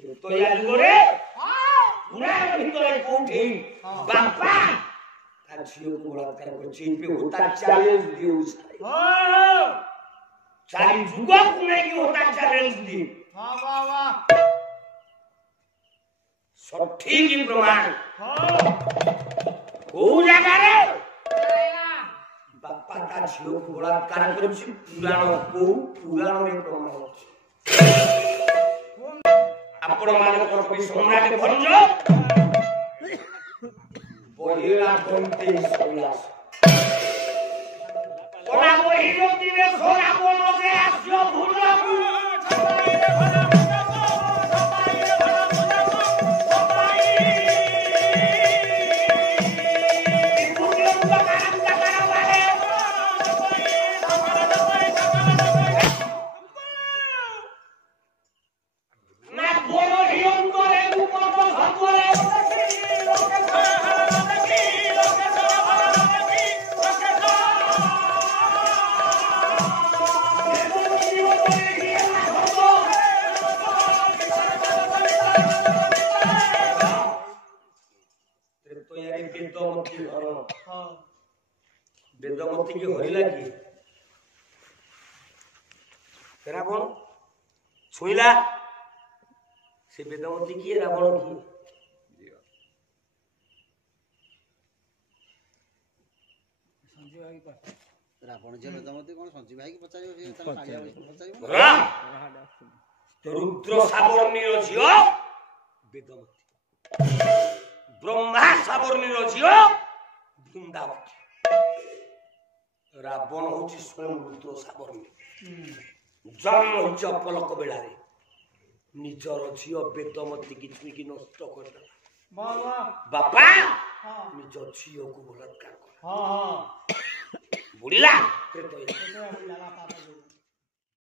तो याद करे पूरा भीतर कोठे बापा ताजियो को बलात्कार करछि पे होता चैलेंज दियो हां सारी जुगा कुने की होता चैलेंज दी वाह वाह वाह सठिक प्रमाण हां को जगह रे बापा ताजियो को बलात्कार करछि पुराण रे प्रमाण अछि आपण मानकर कोई सम्राट भंज बहिला बनते सैलास कोना बहिलो दिने सोना बोलो रे आस्यो भूला वेदमती की होइला की रावण छुइला से वेदमती की रावण की संजीव भाई का रावण जे वेदमती कोन संजीव भाई की पचारियो से तन कालिया पचारियो रुद्र सावर्णी रो झियो वेदमती ब्रह्मा सावर्णी रो झियो वृंदावती रावण होची स्वयं रुद्र सावर्णी जन्म होची अपलक बेला रे निजर झियो वेदमती की छुई नष्ट कर बाबा बापा निज झियो को बलात्कार कर हां हां बुढ़िला